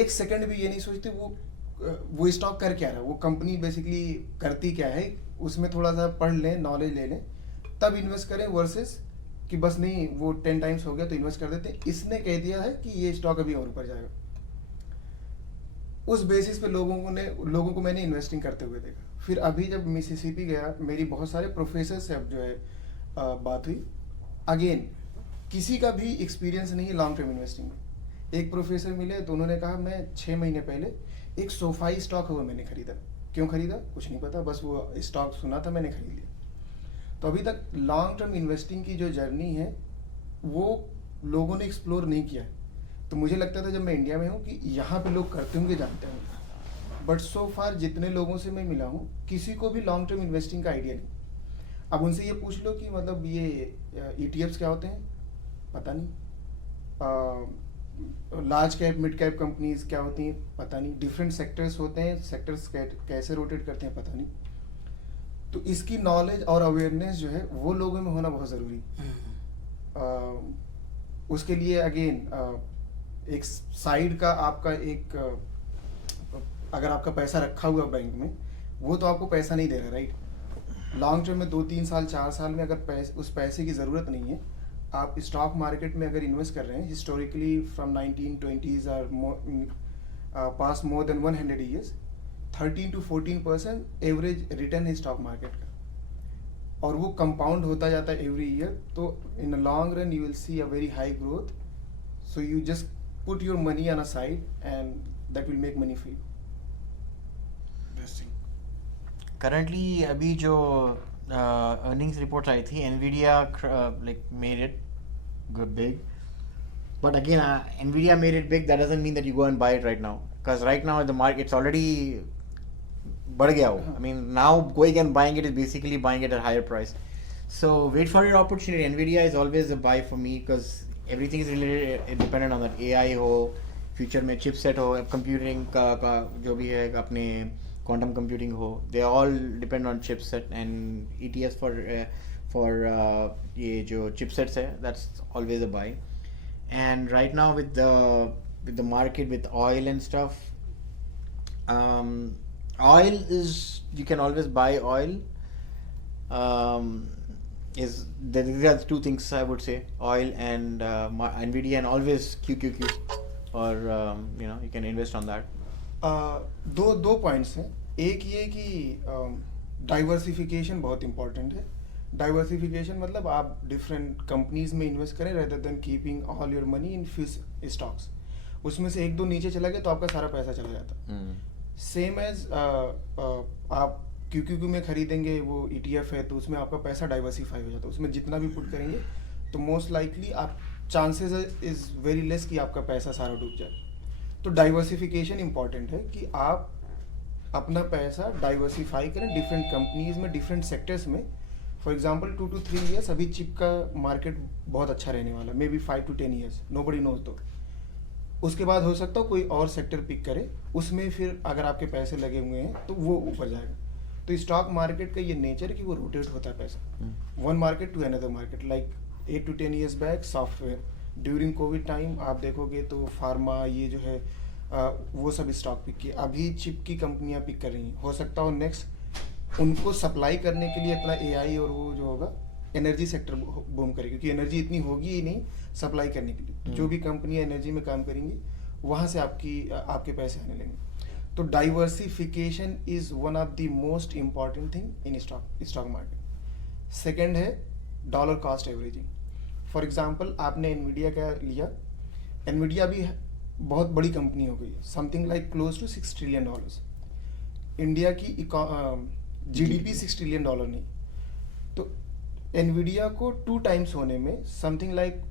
एक सेकंड भी ये नहीं सोचते वो स्टॉक कर क्या रहा है, वो कंपनी बेसिकली करती क्या है, उसमें थोड़ा सा पढ़ लें, नॉलेज ले लें, तब इन्वेस्ट करें. वर्सेस कि बस नहीं वो 10 टाइम्स हो गया तो इन्वेस्ट कर देते. इसने कह दिया है कि ये स्टॉक अभी और ऊपर जाएगा. उस बेसिस पे लोगों को मैंने इन्वेस्टिंग करते हुए देखा. फिर अभी जब मिसिसिपी गया, मेरी बहुत सारे प्रोफेसर से अब जो है बात हुई, अगेन किसी का भी एक्सपीरियंस नहीं है लॉन्ग टर्म इन्वेस्टिंग में। एक प्रोफेसर मिले तो उन्होंने कहा मैं 6 महीने पहले एक सोफाई स्टॉक हुआ मैंने खरीदा। क्यों खरीदा कुछ नहीं पता, बस वो स्टॉक सुना था मैंने खरीद लिया। तो अभी तक लॉन्ग टर्म इन्वेस्टिंग की जो जर्नी है वो लोगों ने एक्सप्लोर नहीं किया है। तो मुझे लगता था जब मैं इंडिया में हूँ कि यहाँ पे लोग करते होंगे, जानते होंगे, बट सो फार जितने लोगों से मैं मिला हूँ किसी को भी लॉन्ग टर्म इन्वेस्टिंग का आइडिया नहीं। अब उनसे ये पूछ लो कि मतलब ये ETFs क्या होते हैं, पता नहीं। Large cap mid cap companies क्या होती हैं, पता नहीं। डिफरेंट सेक्टर्स होते हैं, सेक्टर्स कैसे रोटेट करते हैं, पता नहीं। तो इसकी नॉलेज और अवेयरनेस जो है वो लोगों में होना बहुत ज़रूरी है। उसके लिए अगेन एक साइड का आपका एक अगर आपका पैसा रखा हुआ बैंक में, वो तो आपको पैसा नहीं दे रहा, राइट। लॉन्ग टर्म में 2-3 साल 4 साल में अगर उस पैसे की ज़रूरत नहीं है, आप स्टॉक मार्केट में अगर इन्वेस्ट कर रहे हैं, हिस्टोरिकली फ्रॉम 1920s और past more than 100 years, 13 to 14% average return है स्टॉक मार्केट का, और वो कंपाउंड होता जाता है एवरी ईयर। तो in a long run you will see a very high growth. So you just put your money on a side and that will make money for you. Currently अभी जो earnings report आई थी, Nvidia like made it good big, but again Nvidia made it big, that doesn't mean that you go and buy it right now, because right now the market it's already बढ़ गया हो. I mean now going and buying it is basically buying it at higher price. So wait for your opportunity. Nvidia is always a buy for me because everything is related dependent on that. AI हो, future में chipset हो, computing का जो भी है अपने quantum computing ho, they all depend on chipset, and ETFs for ये जो chipsets है, that's always a buy. And right now with the market with oil and stuff, oil is, you can always buy oil. Is there are two things I would say, oil and Nvidia, and always QQQ, or you can invest on that. दो points हैं। एक ये कि diversification बहुत important है। Diversification मतलब आप different companies में इन्वेस्ट करें rather than keeping all your money in few stocks. उसमें से 1-2 नीचे चला गया तो आपका सारा पैसा चला जाता। सेम एज आप QQQ में खरीदेंगे, वो ETF है, तो उसमें आपका पैसा डाइवर्सिफाई हो जाता है। उसमें जितना भी पुट करेंगे तो मोस्ट लाइकली आप चांसेस इज वेरी लेस कि आपका पैसा सारा डूब जाए। तो डाइवर्सिफिकेशन इंपॉर्टेंट है कि आप अपना पैसा डाइवर्सिफाई करें डिफरेंट कंपनीज में, डिफरेंट सेक्टर्स में। फॉर एग्जांपल 2 to 3 ईयर्स अभी चिप का मार्केट बहुत अच्छा रहने वाला, maybe 5 to 10 years, nobody knows. तो उसके बाद हो सकता है कोई और सेक्टर पिक करे, उसमें फिर अगर आपके पैसे लगे हुए हैं तो वो ऊपर जाएगा। तो स्टॉक मार्केट का ये नेचर है कि वो रोटेट होता है पैसा, one market to another market. Like 8 to 10 years back software, during COVID time आप देखोगे तो फार्मा, ये जो है वो सब स्टॉक पिक किए। अभी चिप की कंपनियां पिक कर रही हैं। हो सकता हो नेक्स्ट उनको सप्लाई करने के लिए इतना AI और वो जो होगा एनर्जी सेक्टर बूम करे, क्योंकि एनर्जी इतनी होगी ही नहीं सप्लाई करने के लिए। जो भी कंपनियां एनर्जी में काम करेंगी वहाँ से आपके पैसे आने लगेंगे। तो diversification is one of the most important thing in stock market. Second है dollar cost averaging. For example आपने एनवीडिया का लिया, एनवीडिया भी बहुत बड़ी कंपनी हो गई, something like close to $6 trillion. India की GDP $6 ट्रिलियन नहीं। तो एनवीडिया को 2 times होने में something like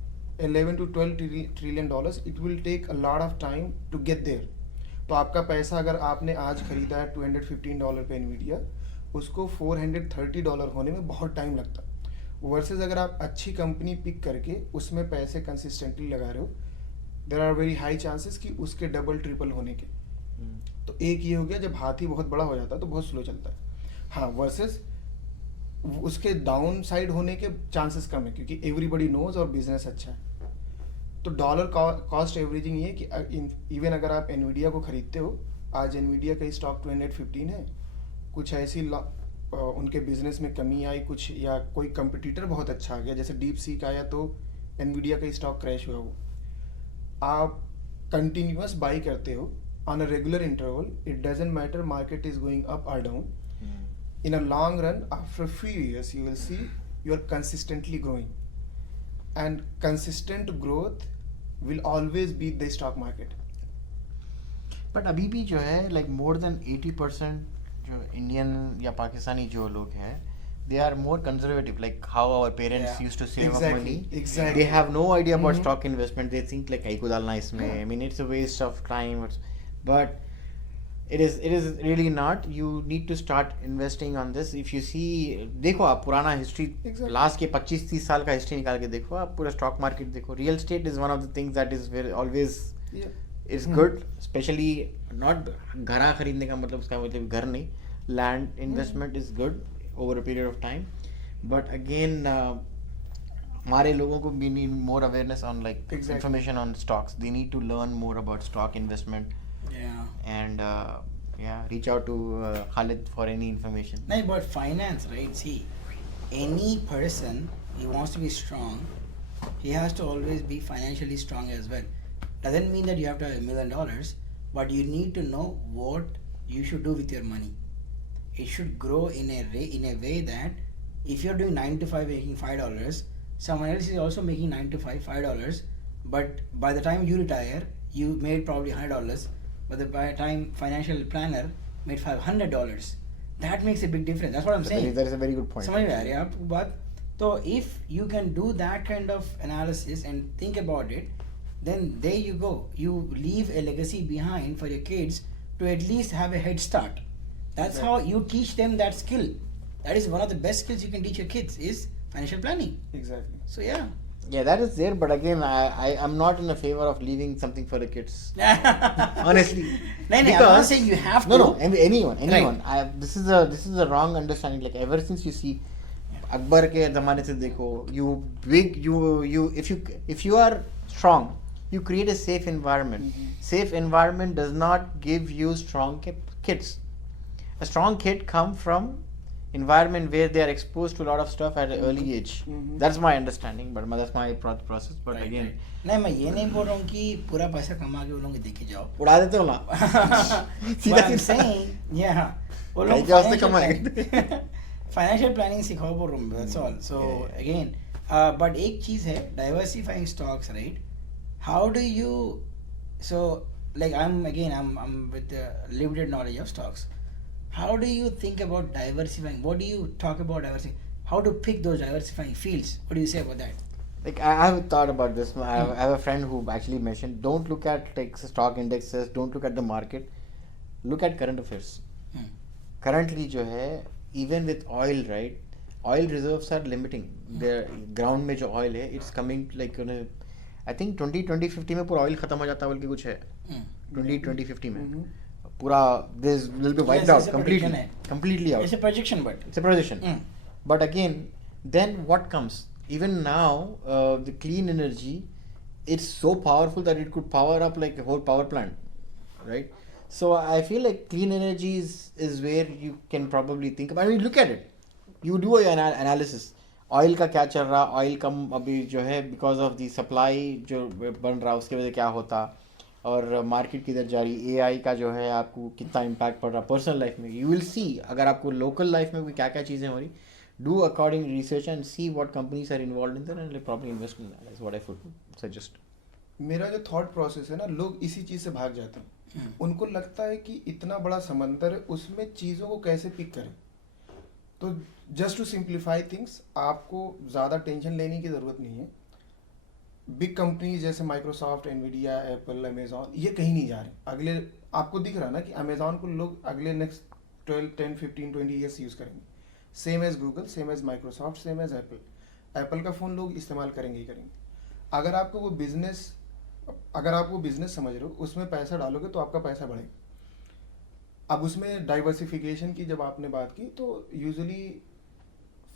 11 to 12 trillion dollars, it will take a lot of time to get there. तो आपका पैसा अगर आपने आज खरीदा है $215 पे एनवीडिया, उसको $430 होने में बहुत टाइम लगता। वर्सेस अगर आप अच्छी कंपनी पिक करके उसमें पैसे कंसिस्टेंटली लगा रहे हो, there are very high chances कि उसके डबल ट्रिपल होने के। तो एक ये हो गया, जब हाथी बहुत बड़ा हो जाता है तो बहुत स्लो चलता है। हाँ, वर्सेस उसके डाउन साइड होने के चांसेस कम है, क्योंकि एवरीबडी नोज और बिजनेस अच्छा है। तो डॉलर कॉस्ट एवरेजिंग ये कि इवन अगर आप एनवीडिया को खरीदते हो, आज एनवीडिया का स्टॉक 215 है, कुछ ऐसी उनके बिजनेस में कमी आई कुछ, या कोई कंपटीटर बहुत अच्छा आ गया जैसे डीप सीक आया तो एनवीडिया का स्टॉक क्रैश हुआ, वो आप कंटिन्यूअस बाई करते हो on a regular interval, it doesn't matter market is going up और down, in a long run after few years you will see you are consistently growing. and consistent growth will always beat the stock market. But अभी भी जो है like more than 80% जो Indian या पाकिस्तानी जो लोग हैं they are more conservative, like how our parents Yeah. used to save up Exactly, money. exactly. They have no idea about Mhm. stock investment. They think like kaiko dalna isme. I mean, it's a waste of time. But it is really not. You need to start investing on this. If you see, देखो आप पुराना history, Exactly. last के 25-30 साल का history निकाल के देखो आप पूरा stock market देखो. Real estate is one of the things that is very always Yeah. is Hmm. good, especially not घरा खरीदने का मतलब उसका मतलब घर नहीं, land investment is good over a period of time, but again हमारे लोगों को we need more awareness on like Exactly. information on stocks. They need to learn more about stock investment Yeah. and yeah, reach out to Khalid for any information. No, but finance, right? See, any person he wants to be strong, he has to always be financially strong as well. Doesn't mean that you have to have $1 million, but you need to know what you should do with your money. It should grow in a way that if you're doing 9 to 5 making $5, someone else is also making 9 to 5 $5, but by the time you retire, you made probably $100, but by the time financial planner made $500. That makes a big difference. That's what I'm saying. That is a very good point. समझ में आ रही है आपको बात? तो if you can do that kind of analysis and think about it, then there you go. You leave a legacy behind for your kids to at least have a head start. That's how you teach them that skill. That is one of the best skills you can teach your kids is financial planning. Exactly. So yeah. Yeah, that is there, but again, I'm not in a favor of leaving something for the kids. Honestly, नहीं नहीं, I'm not saying you have to. No, anyone. This is a wrong understanding. Like ever since you see Akbar के ज़माने से देखो, if you are strong, you create a safe environment. Safe environment does not give you strong kids. A strong kid come from environment where they are exposed to a lot of stuff at an early age. That's my understanding, but that's my process. But Right, again, right. नहीं, मैं ये नहीं बोल रहा हूँ कि पूरा पैसा कमा के उन लोगों के देखे जाओ. उड़ा देते हो ना. But I'm saying, yeah, वो लोग क्या उससे financial कमाएंगे? planning- financial planning सिखाओ बोल रहा हूँ. That's all. So Yeah. again, but एक चीज है diversifying stocks, right? How do you, so like I'm with the limited knowledge of stocks. How do you think about diversifying? What do you talk about diversifying? How to pick those diversifying fields? What do you say about that? Like I have thought about this. I have a friend who actually mentioned, don't look at like stock indexes, don't look at the market, look at current affairs. Currently जो है, even with oil, right? Oil reserves are limiting. The ground में जो oil है, it's coming like I think 2050 में पूरा oil खत्म हो जाता है बोल के कुछ है. 2050 में पूरा this will be wiped Yes, out it's a completely, prediction है. completely out. It's a projection, but It's a projection. But again, then what comes? Even now, the clean energy, it's so powerful that it could power up like a whole power plant, right? So I feel like clean energy is where you can probably think about. I mean, look at it. You do an analysis. Oil का क्या चल रहा? Oil कम अभी जो है because of the supply जो बन रहा उसके वजह से क्या होता? और मार्केट किधर जा रही, AI का जो है आपको कितना इम्पैक्ट पड़ रहा पर्सनल लाइफ में. यू विल सी अगर आपको लोकल लाइफ में भी क्या क्या चीज़ें हो रही, do according research and see what companies are involved in that and probably invest in that is what I would suggest. मेरा जो थॉट प्रोसेस है ना, लोग इसी चीज़ से भाग जाते हैं. उनको लगता है कि इतना बड़ा समंदर है, उसमें चीज़ों को कैसे पिक करें. तो जस्ट टू सिंप्लीफाई थिंग्स, आपको ज़्यादा टेंशन लेने की ज़रूरत नहीं है. बिग कंपनीज जैसे माइक्रोसॉफ्ट, एनवीडिया, एप्पल, अमेजॉन, ये कहीं नहीं जा रहे. अगले आपको दिख रहा ना कि अमेजॉन को लोग अगले नेक्स्ट 12, 10, 15, 20 ईयर्स यूज़ करेंगे. Same as Google, same as Microsoft, same as Apple. Apple का फ़ोन लोग इस्तेमाल करेंगे ही करेंगे. अगर आपको वो बिजनेस समझ रहे हो, उसमें पैसा डालोगे तो आपका पैसा बढ़ेगा. अब उसमें डाइवर्सिफिकेशन की जब आपने बात की, तो usually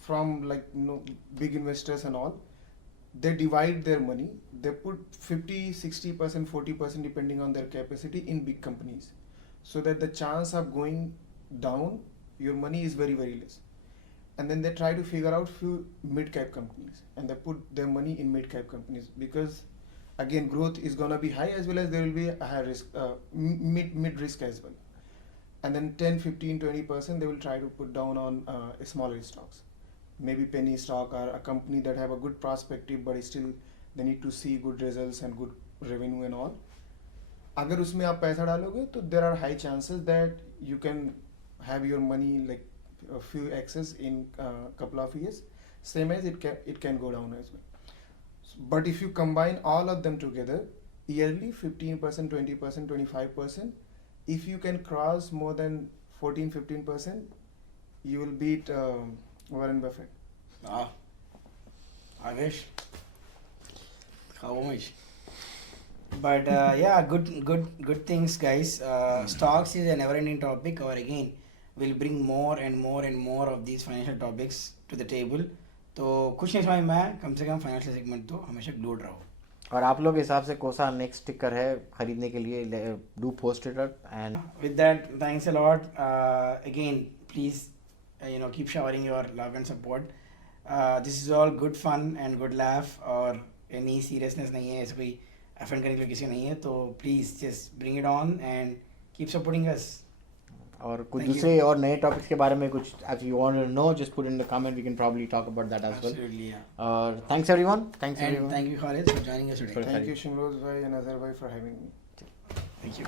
from like big investors and all, they divide their money, they put 50, 60%, 40% depending on their capacity in big companies, so that the chance of going down your money is very, very less. And then they try to figure out few mid-cap companies and they put their money in mid-cap companies, because again growth is gonna be high as well as there will be a high risk, mid risk as well. And then 10, 15, 20% they will try to put down on smaller stocks. maybe penny stock or a company that have a good perspective but still they need to see good results and good revenue and all. अगर उसमें आप पैसा डालोगे तो there are high chances that you can have your money like a few x's in couple of years. Same as it can go down as well. But if you combine all of them together, yearly 15%, 20%, 25%, if you can cross more than 14-15%, you will beat Warren Buffett. Wow. I wish. How much? But yeah, good things, guys. Stocks is a never-ending topic. Or again, we'll bring more and more and more of these financial topics to the table. तो कुछ नहीं समझ में आया, कम से कम financial segment तो हमेशा glued रहो. और आप लोग के हिसाब से कौन सा नेक्स्ट स्टिकर है खरीदने के लिए, do post it up. And With that, thanks a lot. Again, please, keep showering your love and support. This is all good fun and good laugh और any seriousness नहीं है, ऐसा कोई offend करने के लिए किसी नहीं है, तो please just bring it on and keep supporting us. और कुछ Thank you. दूसरे और नए टॉपिक्स के बारे में कुछ if you want to know, just put in the comment, we can probably talk about that as well. Absolutely, yeah. और thanks everyone. Thanks And everyone. thank you, Khalid, for joining us today. Sorry. Thank you Shimroz bhai and Azhar bhai for having me. Thank you.